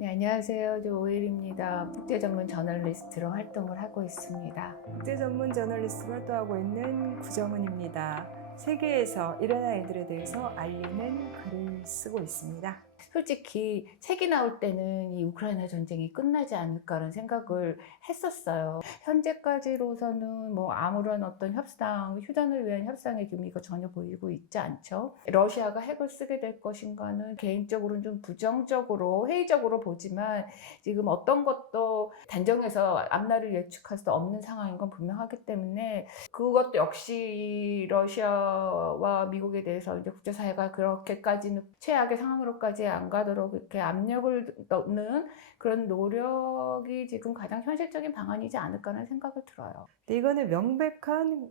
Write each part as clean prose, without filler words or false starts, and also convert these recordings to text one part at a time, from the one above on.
네, 안녕하세요. 저 오일입니다. 국제 전문 저널리스트로 활동을 하고 있습니다. 국제 전문 저널리스트로 활동하고 있는 구정은입니다. 세계에서 일어난 일들에 대해서 알리는 글을 쓰고 있습니다. 솔직히 책이 나올 때는 이 우크라이나 전쟁이 끝나지 않을까라는 생각을 했었어요. 현재까지로서는 뭐 아무런 어떤 협상, 휴전을 위한 협상의 기미가 전혀 보이고 있지 않죠. 러시아가 핵을 쓰게 될 것인가는 개인적으로는 좀 부정적으로, 회의적으로 보지만 지금 어떤 것도 단정해서 앞날을 예측할 수 없는 상황인 건 분명하기 때문에 그것도 역시 러시아와 미국에 대해서 이제 국제사회가 그렇게까지는 최악의 상황으로까지 안 가도록 이렇게 압력을 넣는 그런 노력이 지금 가장 현실적인 방안이지 않을까라는 생각을 들어요. 근데 이거는 명백한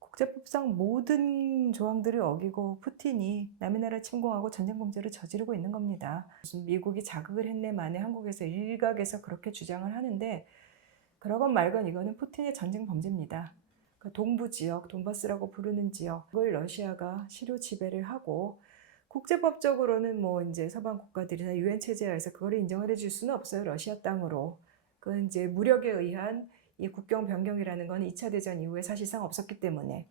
국제법상 모든 조항들을 어기고 푸틴이 남의 나라 침공하고 전쟁 범죄를 저지르고 있는 겁니다. 무슨 미국이 자극을 했네 만에 한국에서 일각에서 그렇게 주장을 하는데 그러건 말건 이거는 푸틴의 전쟁 범죄입니다. 그러니까 동부 지역, 돈바스라고 부르는 지역을 러시아가 실효 지배를 하고 국제법적으로는 뭐 이제 서방 국가들이나 유엔 체제에서 그거를 인정을 해줄 수는 없어요. 러시아 땅으로. 그건 이제 무력에 의한 이 국경 변경이라는 건 2차 대전 이후에 사실상 없었기 때문에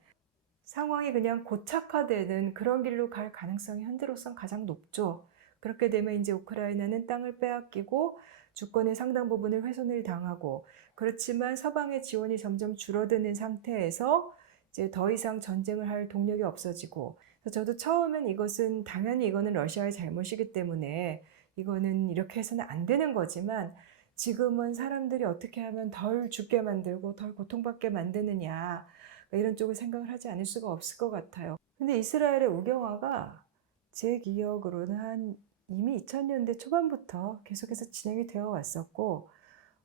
상황이 그냥 고착화되는 그런 길로 갈 가능성이 현재로선 가장 높죠. 그렇게 되면 이제 우크라이나는 땅을 빼앗기고 주권의 상당 부분을 훼손을 당하고, 그렇지만 서방의 지원이 점점 줄어드는 상태에서 이제 더 이상 전쟁을 할 동력이 없어지고, 그래서 저도 처음엔 이것은 당연히 이거는 러시아의 잘못이기 때문에 이거는 이렇게 해서는 안 되는 거지만, 지금은 사람들이 어떻게 하면 덜 죽게 만들고 덜 고통받게 만드느냐 이런 쪽을 생각을 하지 않을 수가 없을 것 같아요. 근데 이스라엘의 우경화가 제 기억으로는 한 이미 2000년대 초반부터 계속해서 진행이 되어 왔었고,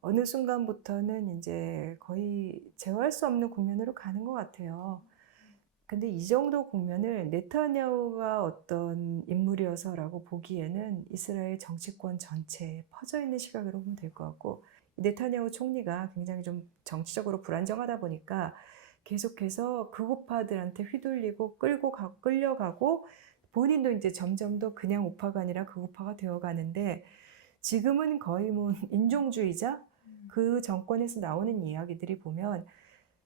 어느 순간부터는 이제 거의 제어할 수 없는 국면으로 가는 것 같아요. 근데 이 정도 국면을 네타냐후가 어떤 인물이어서라고 보기에는 이스라엘 정치권 전체에 퍼져 있는 시각으로 보면 될 것 같고, 네타냐후 총리가 굉장히 좀 정치적으로 불안정하다 보니까 계속해서 극우파들한테 휘둘리고 끌려가고 본인도 이제 점점 더 그냥 우파가 아니라 극우파가 되어가는데, 지금은 거의 뭐 인종주의자 그 정권에서 나오는 이야기들이 보면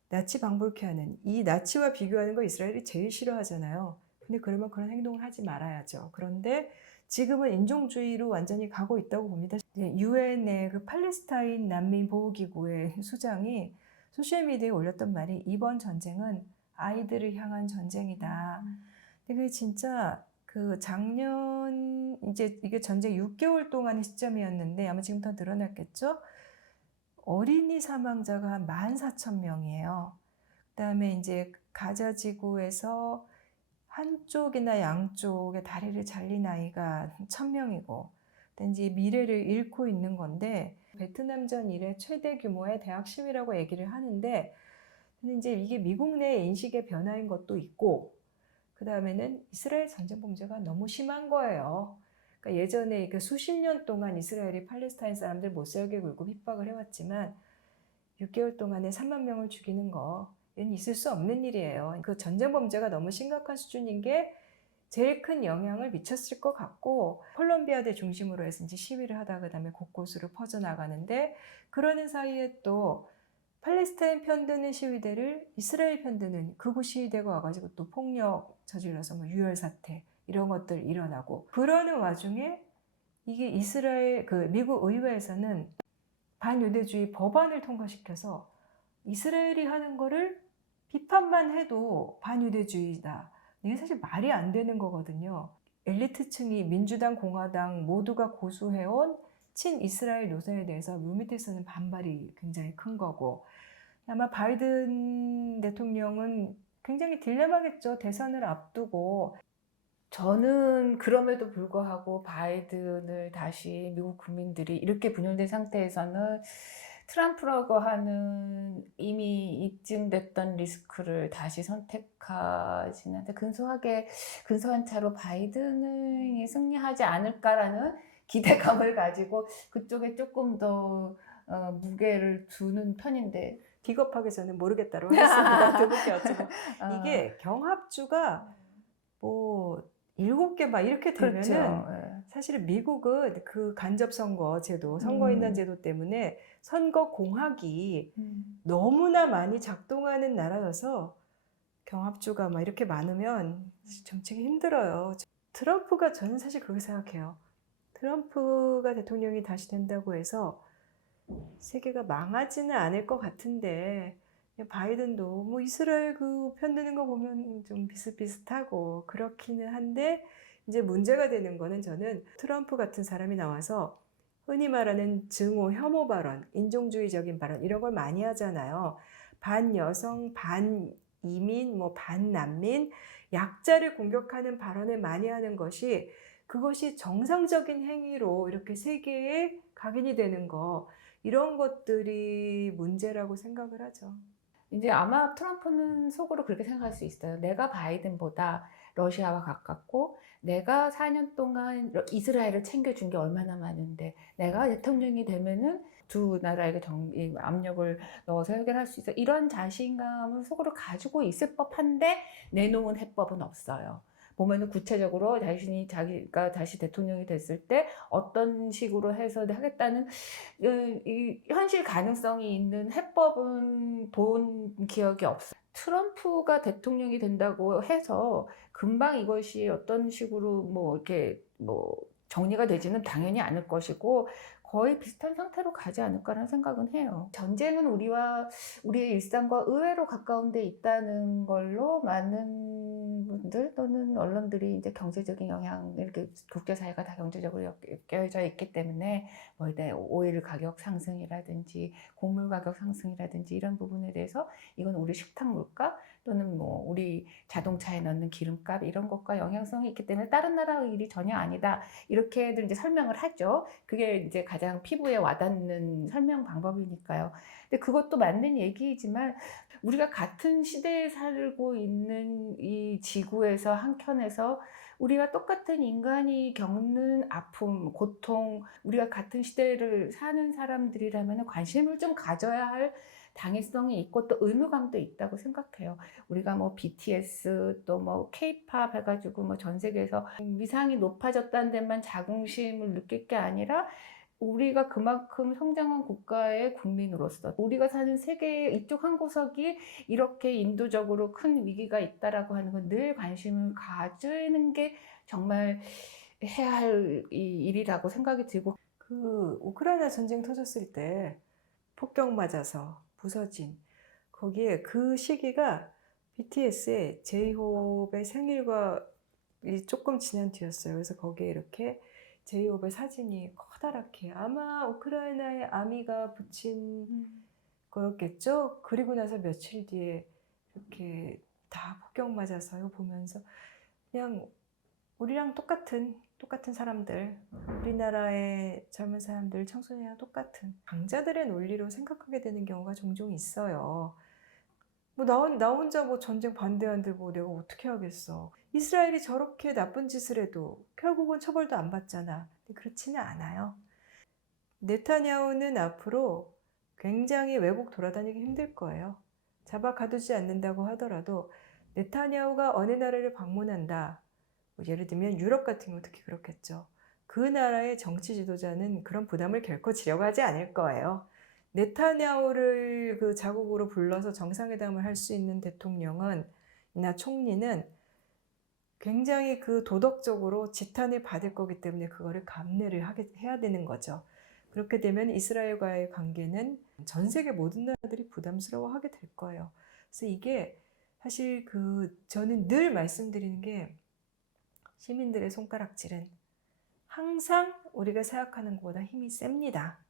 나치 방불케 하는, 이 나치와 비교하는 거 이스라엘이 제일 싫어하잖아요. 근데 그러면 그런 행동을 하지 말아야죠. 그런데 지금은 인종주의로 완전히 가고 있다고 봅니다. 유엔의 그 팔레스타인 난민 보호기구의 수장이 소셜미디어에 올렸던 말이 이번 전쟁은 아이들을 향한 전쟁이다. 근데 그게 진짜 그 작년 이제 이게 전쟁 6개월 동안의 시점이었는데 아마 지금 더 늘어났겠죠? 어린이 사망자가 한 14,000명이에요. 그다음에 이제 가자 지구에서 한쪽이나 양쪽에 다리를 잘린 아이가 1,000명이고, 이제 미래를 잃고 있는 건데, 베트남전 이래 최대 규모의 대학 시위라고 얘기를 하는데, 근데 이제 이게 미국 내 인식의 변화인 것도 있고, 그 다음에는 이스라엘 전쟁 범죄가 너무 심한 거예요. 그러니까 예전에 그 수십 년 동안 이스라엘이 팔레스타인 사람들 못 살게 굴고 핍박을 해왔지만 6개월 동안에 3만 명을 죽이는 거, 이건 있을 수 없는 일이에요. 그 전쟁 범죄가 너무 심각한 수준인 게 제일 큰 영향을 미쳤을 것 같고, 콜롬비아대 중심으로 해서 이제 시위를 하다가 그다음에 곳곳으로 퍼져나가는데, 그러는 사이에 또 팔레스타인 편드는 시위대를 이스라엘 편드는 극우 시위대가 와가지고 또 폭력 저질러서 뭐 유혈 사태 이런 것들 일어나고, 그러는 와중에 이게 이스라엘 그 미국 의회에서는 반유대주의 법안을 통과시켜서 이스라엘이 하는 거를 비판만 해도 반유대주의다. 이게 사실 말이 안 되는 거거든요. 엘리트층이 민주당, 공화당 모두가 고수해온 친이스라엘 노선에 대해서 물밑에서는 반발이 굉장히 큰 거고, 아마 바이든 대통령은 굉장히 딜레마겠죠. 대선을 앞두고. 저는 그럼에도 불구하고 바이든을 다시 미국 국민들이 이렇게 분열된 상태에서는 트럼프라고 하는 이미 입증됐던 리스크를 다시 선택하지는 않는데 근소한 차로 바이든이 승리하지 않을까라는 기대감을 가지고 그쪽에 조금 더 무게를 두는 편인데, 비겁하게 저는 모르겠다고 하겠습니다. 두 분께 여쭤보. 이게 경합주가 뭐 7개 막 이렇게 되면은 그렇죠. 예. 사실은 미국은 그 간접 선거 제도, 선거인단 제도 때문에 선거 공학이 너무나 많이 작동하는 나라여서 경합주가 막 이렇게 많으면 사실 정책이 힘들어요. 트럼프가 저는 사실 그렇게 생각해요. 트럼프가 대통령이 다시 된다고 해서 세계가 망하지는 않을 것 같은데 바이든도 뭐 이스라엘 그 편드는 거 보면 좀 비슷비슷하고 그렇기는 한데 이제 문제가 되는 거는 저는 트럼프 같은 사람이 나와서 흔히 말하는 증오, 혐오 발언, 인종주의적인 발언 이런 걸 많이 하잖아요. 반여성, 반이민, 뭐 반난민, 약자를 공격하는 발언을 많이 하는 것이 그것이 정상적인 행위로 이렇게 세계에 각인이 되는 거 이런 것들이 문제라고 생각을 하죠. 이제 아마 트럼프는 속으로 그렇게 생각할 수 있어요. 내가 바이든보다 러시아와 가깝고 내가 4년 동안 이스라엘을 챙겨준 게 얼마나 많은데 내가 대통령이 되면은 두 나라에게 이 압력을 넣어서 해결할 수 있어. 이런 자신감을 속으로 가지고 있을 법한데 내놓은 해법은 없어요. 보면은 구체적으로 자기가 다시 대통령이 됐을 때 어떤 식으로 해서 하겠다는 이 현실 가능성이 있는 해법은 본 기억이 없어요. 트럼프가 대통령이 된다고 해서 금방 이것이 어떤 식으로 뭐 이렇게 뭐 정리가 되지는 당연히 않을 것이고 거의 비슷한 상태로 가지 않을까라는 생각은 해요. 전쟁은 우리의 일상과 의외로 가까운 데 있다는 걸로 많은 분들 또는 언론들이 이제 경제적인 영향, 이렇게 국제사회가 다 경제적으로 엮여져 있기 때문에 뭐 오일 가격 상승이라든지 곡물 가격 상승이라든지 이런 부분에 대해서 이건 우리 식탁 물가 또는 뭐 우리 자동차에 넣는 기름값 이런 것과 영향성이 있기 때문에 다른 나라의 일이 전혀 아니다. 이렇게들 이제 설명을 하죠. 그게 이제 가장 피부에 와닿는 설명 방법이니까요. 근데 그것도 맞는 얘기이지만 우리가 같은 시대에 살고 있는 이 지구에서 한켠에서 우리가 똑같은 인간이 겪는 아픔, 고통, 우리가 같은 시대를 사는 사람들이라면 관심을 좀 가져야 할 당위성이 있고 또 의무감도 있다고 생각해요. 우리가 뭐 BTS 또 뭐 K-팝 해가지고 뭐 전 세계에서 위상이 높아졌다는 데만 자긍심을 느낄 게 아니라 우리가 그만큼 성장한 국가의 국민으로서 우리가 사는 세계의 이쪽 한 구석이 이렇게 인도적으로 큰 위기가 있다라고 하는 건 늘 관심을 가지는 게 정말 해야 할 일이라고 생각이 들고 그 우크라이나 전쟁 터졌을 때 폭격 맞아서 부서진 거기에 그 시기가 BTS의 제이홉의 생일과 조금 지난 뒤였어요. 그래서 거기에 이렇게 제이홉의 사진이 커다랗게 아마 우크라이나의 아미가 붙인 거였겠죠. 그리고 나서 며칠 뒤에 이렇게 다 폭격 맞아서요. 보면서 그냥 우리랑 똑같은 사람들, 우리나라의 젊은 사람들, 청소년이랑 똑같은 강자들의 논리로 생각하게 되는 경우가 종종 있어요. 뭐 나 혼자 뭐 전쟁 반대한들 뭐 내가 어떻게 하겠어. 이스라엘이 저렇게 나쁜 짓을 해도 결국은 처벌도 안 받잖아. 근데 그렇지는 않아요. 네타냐후는 앞으로 굉장히 외국 돌아다니기 힘들 거예요. 잡아 가두지 않는다고 하더라도 네타냐후가 어느 나라를 방문한다. 뭐 예를 들면 유럽 같은 경우 특히 그렇겠죠. 그 나라의 정치 지도자는 그런 부담을 결코 지려고 하지 않을 거예요. 네타냐후를 그 자국으로 불러서 정상회담을 할 수 있는 대통령은 이나 총리는 굉장히 그 도덕적으로 지탄을 받을 거기 때문에 그거를 감내를 해야 되는 거죠. 그렇게 되면 이스라엘과의 관계는 전 세계 모든 나라들이 부담스러워하게 될 거예요. 그래서 이게 사실 저는 늘 말씀드리는 게 시민들의 손가락질은 항상 우리가 생각하는 것보다 힘이 셉니다.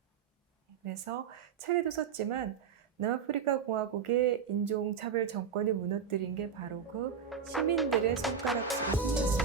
그래서 책에도 썼지만 남아프리카 공화국의 인종차별 정권을 무너뜨린 게 바로 그 시민들의 손가락질이 힘이었습니다.